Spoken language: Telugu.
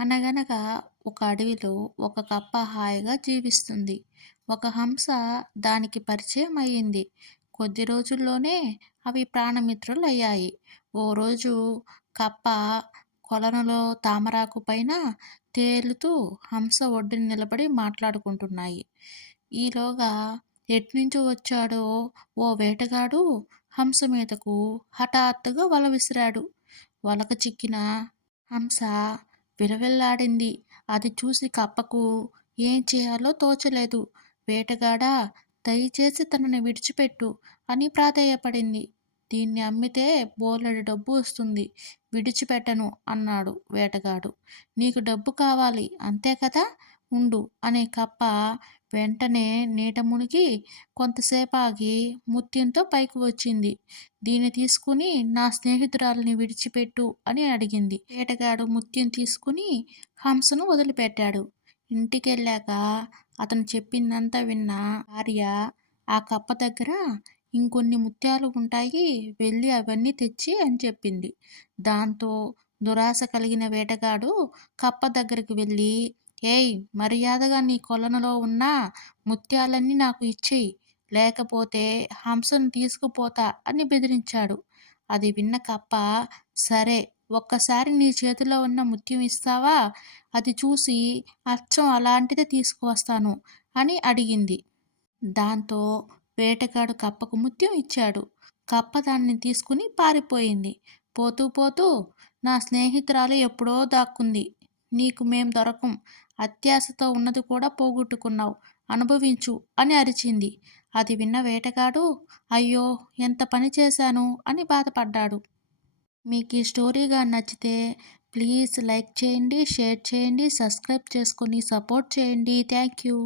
అనగనగా ఒక అడవిలో ఒక కప్ప హాయిగా జీవిస్తుంది. ఒక హంస దానికి పరిచయం అయ్యింది. కొద్ది రోజుల్లోనే అవి ప్రాణమిత్రులయ్యాయి. ఓ రోజు కప్ప కొలనులో తామరాకు పైన తేలుతూ హంస ఒడ్డున నిలబడి మాట్లాడుకుంటున్నాయి. ఈలోగా ఎట్నుంచి వచ్చాడో ఓ వేటగాడు హంస మీదకు హఠాత్తుగా వల విసిరాడు. వలకు చిక్కిన హంస విలవిల్లాడింది. అది చూసి కప్పకు ఏం చేయాలో తోచలేదు. వేటగాడా, దయచేసి తనని విడిచిపెట్టు అని ప్రాధేయపడింది. దీన్ని అమ్మితే బోలెడు డబ్బు వస్తుంది. విడిచిపెట్టను అన్నాడు వేటగాడు. నీకు డబ్బు కావాలి అంతే కదా, ఉండు అనే కప్ప వెంటనే నీట మునిగి కొంతసేపాగి ముత్యంతో పైకి వచ్చింది. దీన్ని తీసుకుని నా స్నేహితురాలిని విడిచిపెట్టు అని అడిగింది. వేటగాడు ముత్యం తీసుకుని హంసను వదిలిపెట్టాడు. ఇంటికెళ్ళాక అతను చెప్పిందంతా విన్న భార్య ఆ కప్ప దగ్గర ఇంకొన్ని ముత్యాలు ఉంటాయి, వెళ్ళి అవన్నీ తెచ్చి అని చెప్పింది. దాంతో దురాశ కలిగిన వేటగాడు కప్ప దగ్గరికి వెళ్ళి, ఏయ్, మర్యాదగా నీ కొలనులో ఉన్న ముత్యాలన్నీ నాకు ఇచ్చేయి, లేకపోతే హంసను తీసుకుపోతా అని బెదిరించాడు. అది విన్న కప్ప, సరే, ఒక్కసారి నీ చేతిలో ఉన్న ముత్యం ఇస్తావా, అది చూసి అచ్చం అలాంటిదే తీసుకువస్తాను అని అడిగింది. దాంతో వేటగాడు కప్పకు ముత్యం ఇచ్చాడు. కప్ప దాన్ని తీసుకుని పారిపోయింది. పోతూ పోతూ, నా స్నేహితురాలు ఎప్పుడో దాక్కుంది, నీకు మేం దొరకం, అత్యాశతో ఉన్నది కూడా పోగొట్టుకున్నావు, అనుభవించు అని అరిచింది. అది విన్న వేటగాడు, అయ్యో, ఎంత పని చేశాను అని బాధపడ్డాడు. మీకు ఈ స్టోరీగా నచ్చితే ప్లీజ్ లైక్ చేయండి, షేర్ చేయండి, సబ్స్క్రైబ్ చేసుకొని సపోర్ట్ చేయండి. Thank you.